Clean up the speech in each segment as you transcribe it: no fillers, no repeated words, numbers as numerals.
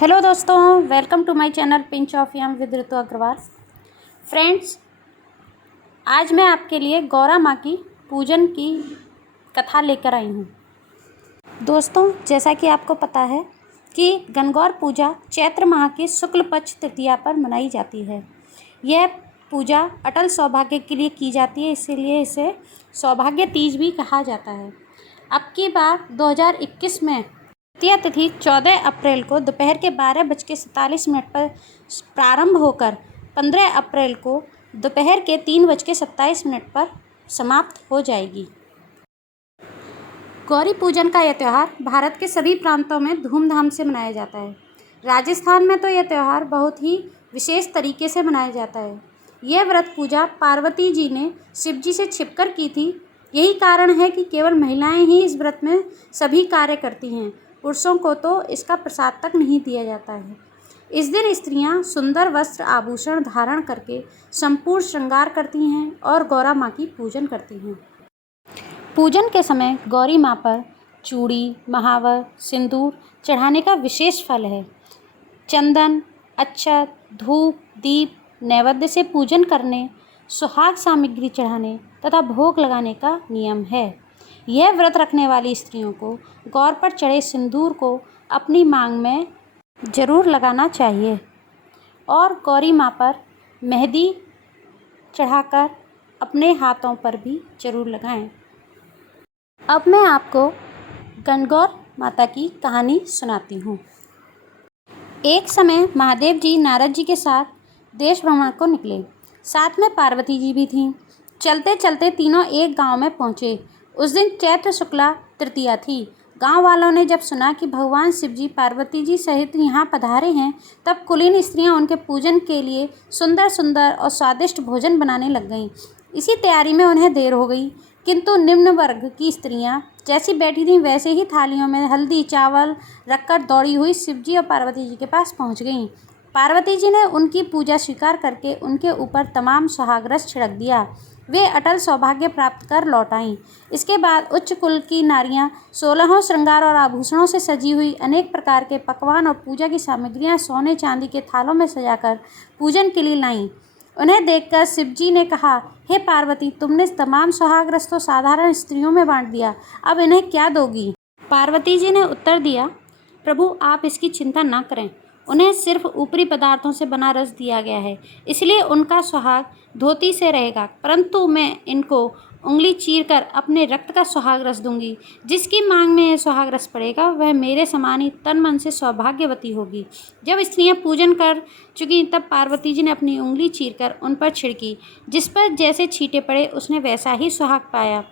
Hello दोस्तों, welcome to my channel Pinch of Yum with Ritu Agrawal. Friends, आज मैं आपके लिए गौरा माँ की पूजन की कथा लेकर आई हूँ। दोस्तों, जैसा कि आपको पता है कि गणगौर पूजा चैत्र माह की शुक्ल पक्ष तृतीया पर मनाई जाती है। यह पूजा अटल सौभाग्य के लिए की जाती है, इसीलिए इसे सौभाग्य तीज भी कहा जाता है। अब की बार 2021 में तृतीया तिथि 14 अप्रैल को दोपहर के 12:47 पर प्रारंभ होकर 15 अप्रैल को दोपहर के 3:27 पर समाप्त हो जाएगी। गौरी पूजन का यह त्यौहार भारत के सभी प्रांतों में धूमधाम से मनाया जाता है। राजस्थान में तो यह त्यौहार बहुत ही विशेष तरीके से मनाया जाता है। यह व्रत पूजा पार्वती जी ने शिव जी से छिपकर की थी। यही कारण है कि केवल महिलाएं ही इस व्रत में सभी कार्य करती हैं। पुरुषों को तो इसका प्रसाद तक नहीं दिया जाता है। इस दिन स्त्रियां सुंदर वस्त्र आभूषण धारण करके संपूर्ण श्रृंगार करती हैं और गौरा माँ की पूजन करती हैं। पूजन के समय गौरी माँ पर चूड़ी, महावर, सिंदूर चढ़ाने का विशेष फल है। चंदन, अक्षत, धूप, दीप, नैवेद्य से पूजन करने, सुहाग सामग्री चढ़ाने तथा भोग लगाने का नियम है। यह व्रत रखने वाली स्त्रियों को गौर पर चढ़े सिंदूर को अपनी मांग में जरूर लगाना चाहिए और गौरी माँ पर मेहंदी चढ़ाकर अपने हाथों पर भी जरूर लगाएं। अब मैं आपको गणगौर माता की कहानी सुनाती हूँ। एक समय महादेव जी नारद जी के साथ देश भ्रमण को निकले। साथ में पार्वती जी भी थीं। चलते चलते तीनों एक गांव में पहुँचे। उस दिन चैत्र शुक्ला तृतीया थी। गांव वालों ने जब सुना कि भगवान शिव जी पार्वती जी सहित यहाँ पधारे हैं, तब कुलीन स्त्रियाँ उनके पूजन के लिए सुंदर सुंदर और स्वादिष्ट भोजन बनाने लग गईं। इसी तैयारी में उन्हें देर हो गई, किंतु निम्न वर्ग की स्त्रियां जैसी बैठी थीं वैसे ही थालियों में हल्दी चावल रखकर दौड़ी हुई शिवजी और पार्वती जी के पास पहुंच गईं। पार्वती जी ने उनकी पूजा स्वीकार करके उनके ऊपर तमाम सुहागरस छिड़क दिया। वे अटल सौभाग्य प्राप्त कर लौट आईं। इसके बाद उच्च कुल की नारियां 16 श्रृंगार और आभूषणों से सजी हुई अनेक प्रकार के पकवान और पूजा की सामग्रियां सोने चांदी के थालों में सजाकर पूजन के लिए लाईं। उन्हें देखकर शिवजी ने कहा, हे पार्वती, तुमने तमाम सुहागरस तो साधारण स्त्रियों में बांट दिया, अब इन्हें क्या दोगी? पार्वती जी ने उत्तर दिया, प्रभु आप इसकी चिंता न करें। उन्हें सिर्फ ऊपरी पदार्थों से बना रस दिया गया है, इसलिए उनका सुहाग धोती से रहेगा, परंतु मैं इनको उंगली चीरकर अपने रक्त का सुहाग रस दूंगी। जिसकी मांग में यह सुहाग रस पड़ेगा वह मेरे समान ही तन मन से सौभाग्यवती होगी। जब स्त्रियां पूजन कर चुकी तब पार्वती जी ने अपनी उंगली चीरकर उन पर छिड़की। जिस पर जैसे छींटे पड़े उसने वैसा ही सुहाग पाया।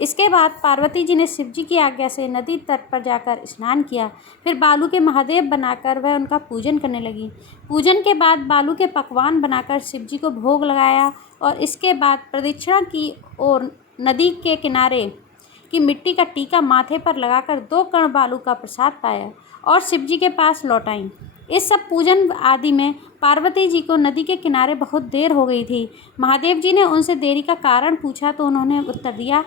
इसके बाद पार्वती जी ने शिवजी की आज्ञा से नदी तट पर जाकर स्नान किया। फिर बालू के महादेव बनाकर वह उनका पूजन करने लगी। पूजन के बाद बालू के पकवान बनाकर शिवजी को भोग लगाया और इसके बाद प्रदक्षिणा की और नदी के किनारे की मिट्टी का टीका माथे पर लगाकर 2 कण बालू का प्रसाद पाया और शिवजी के पास लौट आईं। इस सब पूजन आदि में पार्वती जी को नदी के किनारे बहुत देर हो गई थी। महादेव जी ने उनसे देरी का कारण पूछा तो उन्होंने उत्तर दिया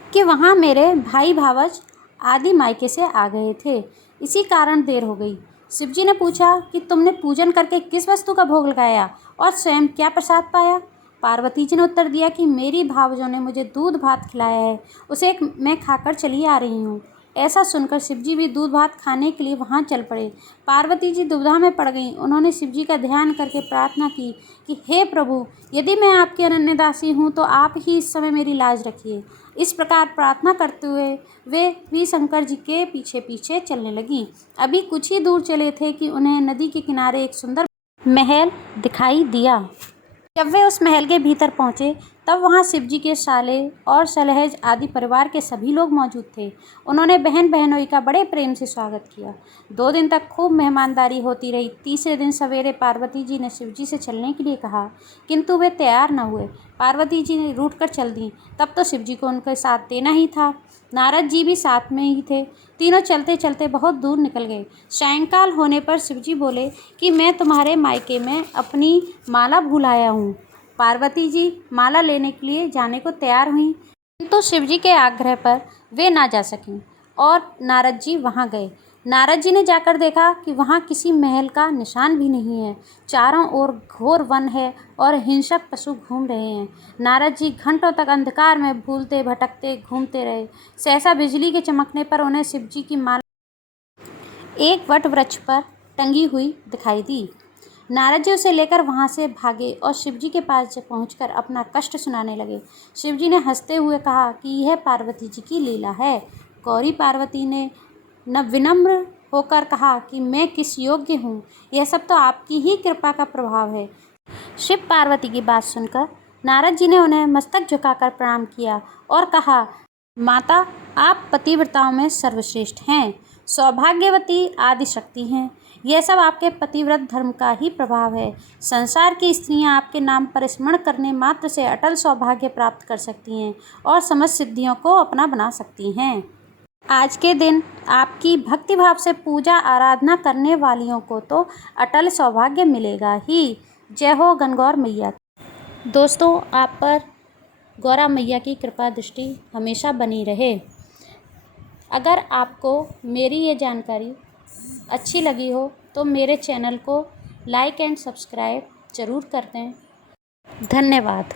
कि वहाँ मेरे भाई भावज आदि मायके से आ गए थे, इसी कारण देर हो गई। शिवजी ने पूछा कि तुमने पूजन करके किस वस्तु का भोग लगाया और स्वयं क्या प्रसाद पाया? पार्वती जी ने उत्तर दिया कि मेरी भावजों ने मुझे दूध भात खिलाया है, उसे मैं खाकर चली आ रही हूँ। ऐसा सुनकर शिवजी भी दूध भात खाने के लिए वहाँ चल पड़े। पार्वती जी दुविधा में पड़ गईं। उन्होंने शिवजी का ध्यान करके प्रार्थना की कि हे प्रभु, यदि मैं आपकी अनन्य दासी हूँ तो आप ही इस समय मेरी लाज रखिए। इस प्रकार प्रार्थना करते हुए वे भी शंकर जी के पीछे पीछे चलने लगीं। अभी कुछ ही दूर चले थे कि उन्हें नदी के किनारे एक सुंदर महल दिखाई दिया। जब वे उस महल के भीतर पहुंचे तब वहां शिवजी के साले और सलहेज आदि परिवार के सभी लोग मौजूद थे। उन्होंने बहन बहनोई का बड़े प्रेम से स्वागत किया। 2 दिन तक खूब मेहमानदारी होती रही। तीसरे दिन सवेरे पार्वती जी ने शिवजी से चलने के लिए कहा, किंतु वे तैयार न हुए। पार्वती जी ने रूठ कर चल दी। तब तो शिवजी को उनके साथ देना ही था। नारद जी भी साथ में ही थे। तीनों चलते चलते बहुत दूर निकल गए। सायंकाल होने पर शिवजी बोले कि मैं तुम्हारे मायके में अपनी माला भूल आया हूँ। पार्वती जी माला लेने के लिए जाने को तैयार हुईं, किंतु शिवजी के आग्रह पर वे ना जा सकीं और नारद जी वहाँ गए। नारद जी ने जाकर देखा कि वहाँ किसी महल का निशान भी नहीं है। चारों ओर घोर वन है और हिंसक पशु घूम रहे हैं। नारद जी घंटों तक अंधकार में भूलते भटकते घूमते रहे। सहसा बिजली के चमकने पर उन्हें शिव जी की माला एक वट वृक्ष पर टंगी हुई दिखाई दी। नारद जी उसे लेकर वहाँ से भागे और शिव जी के पास पहुँचकर अपना कष्ट सुनाने लगे। शिव जी ने हंसते हुए कहा कि यह पार्वती जी की लीला है। गौरी पार्वती ने विनम्र होकर कहा कि मैं किस योग्य हूँ, यह सब तो आपकी ही कृपा का प्रभाव है। शिव पार्वती की बात सुनकर नारद जी ने उन्हें मस्तक झुकाकर प्रणाम किया और कहा, माता आप पतिव्रताओं में सर्वश्रेष्ठ हैं, सौभाग्यवती आदि शक्ति हैं। यह सब आपके पतिव्रत धर्म का ही प्रभाव है। संसार की स्त्रियां आपके नाम पर स्मरण करने मात्र से अटल सौभाग्य प्राप्त कर सकती हैं और समस्त सिद्धियों को अपना बना सकती हैं। आज के दिन आपकी भक्तिभाव से पूजा आराधना करने वालियों को तो अटल सौभाग्य मिलेगा ही। जय हो गणगौर मैया। दोस्तों, आप पर गौरा मैया की कृपा दृष्टि हमेशा बनी रहे। अगर आपको मेरी ये जानकारी अच्छी लगी हो तो मेरे चैनल को लाइक एंड सब्सक्राइब ज़रूर कर दें। धन्यवाद।